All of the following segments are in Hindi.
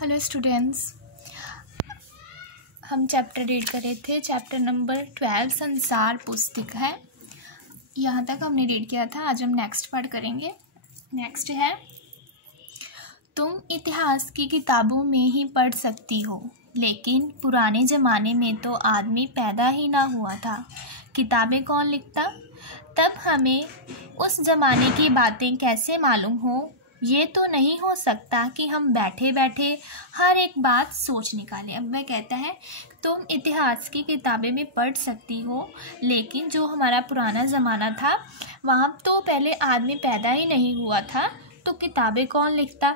हेलो स्टूडेंट्स, हम चैप्टर रीड कर रहे थे। चैप्टर नंबर 12 संसार पुस्तक है। यहाँ तक हमने रीड किया था। आज हम नेक्स्ट पार्ट करेंगे। नेक्स्ट है, तुम इतिहास की किताबों में ही पढ़ सकती हो, लेकिन पुराने ज़माने में तो आदमी पैदा ही ना हुआ था। किताबें कौन लिखता? तब हमें उस ज़माने की बातें कैसे मालूम हो? ये तो नहीं हो सकता कि हम बैठे बैठे हर एक बात सोच निकालें। अब वह कहता है तुम इतिहास की किताबें में पढ़ सकती हो, लेकिन जो हमारा पुराना ज़माना था वहाँ तो पहले आदमी पैदा ही नहीं हुआ था, तो किताबें कौन लिखता?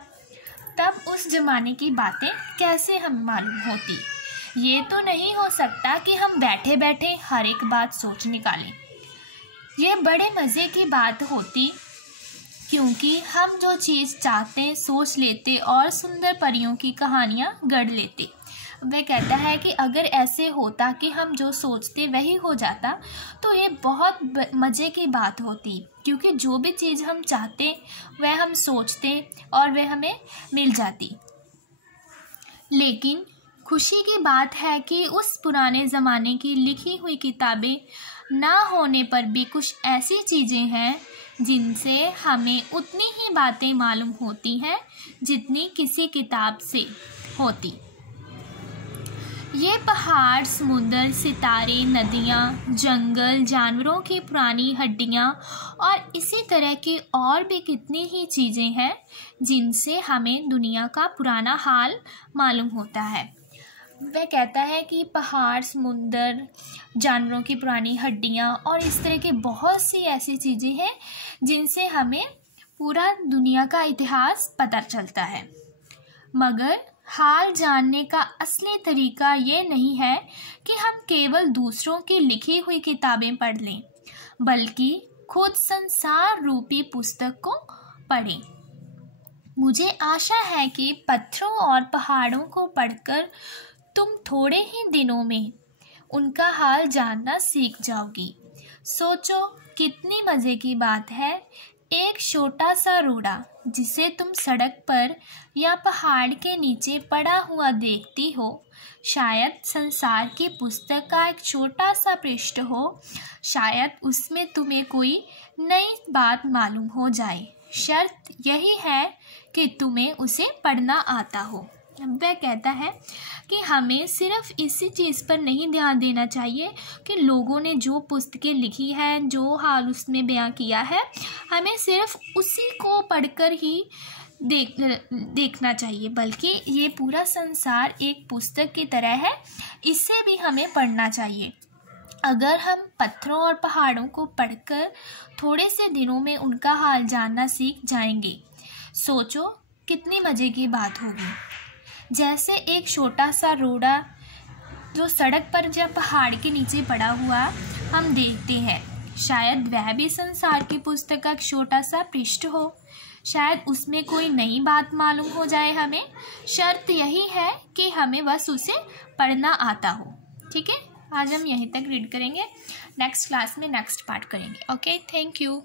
तब उस ज़माने की बातें कैसे हम मालूम होती? ये तो नहीं हो सकता कि हम बैठे बैठे हर एक बात सोच निकालें। ये बड़े मज़े की बात होती, क्योंकि हम जो चीज़ चाहते सोच लेते और सुंदर परियों की कहानियाँ गढ़ लेते। वह कहता है कि अगर ऐसे होता कि हम जो सोचते वही हो जाता तो ये बहुत मज़े की बात होती, क्योंकि जो भी चीज़ हम चाहते वह हम सोचते और वह हमें मिल जाती। लेकिन खुशी की बात है कि उस पुराने ज़माने की लिखी हुई किताबें ना होने पर भी कुछ ऐसी चीज़ें हैं जिनसे हमें उतनी ही बातें मालूम होती हैं जितनी किसी किताब से होती। ये पहाड़, समुद्र, सितारे, नदियाँ, जंगल, जानवरों की पुरानी हड्डियाँ और इसी तरह की और भी कितनी ही चीज़ें हैं जिनसे हमें दुनिया का पुराना हाल मालूम होता है। वह कहता है कि पहाड़, समुंदर, जानवरों की पुरानी हड्डियाँ और इस तरह की बहुत सी ऐसी चीज़ें हैं जिनसे हमें पूरा दुनिया का इतिहास पता चलता है। मगर हाल जानने का असली तरीका ये नहीं है कि हम केवल दूसरों की लिखी हुई किताबें पढ़ लें, बल्कि खुद संसार रूपी पुस्तक को पढ़ें। मुझे आशा है कि पत्थरों और पहाड़ों को पढ़कर तुम थोड़े ही दिनों में उनका हाल जानना सीख जाओगी। सोचो कितनी मज़े की बात है, एक छोटा सा रोड़ा जिसे तुम सड़क पर या पहाड़ के नीचे पड़ा हुआ देखती हो, शायद संसार की पुस्तक का एक छोटा सा पृष्ठ हो। शायद उसमें तुम्हें कोई नई बात मालूम हो जाए। शर्त यही है कि तुम्हें उसे पढ़ना आता हो। वह कहता है कि हमें सिर्फ इसी चीज़ पर नहीं ध्यान देना चाहिए कि लोगों ने जो पुस्तकें लिखी हैं, जो हाल उसमें बयां किया है, हमें सिर्फ उसी को पढ़कर ही देखना चाहिए, बल्कि ये पूरा संसार एक पुस्तक की तरह है, इसे भी हमें पढ़ना चाहिए। अगर हम पत्थरों और पहाड़ों को पढ़कर थोड़े से दिनों में उनका हाल जानना सीख जाएंगे, सोचो कितनी मज़े की बात होगी। जैसे एक छोटा सा रोड़ा जो सड़क पर या पहाड़ के नीचे पड़ा हुआ हम देखते हैं, शायद वह भी संसार की पुस्तक का एक छोटा सा पृष्ठ हो। शायद उसमें कोई नई बात मालूम हो जाए हमें। शर्त यही है कि हमें बस उसे पढ़ना आता हो। ठीक है, आज हम यहीं तक रीड करेंगे। नेक्स्ट क्लास में नेक्स्ट पार्ट करेंगे। Okay, thank you.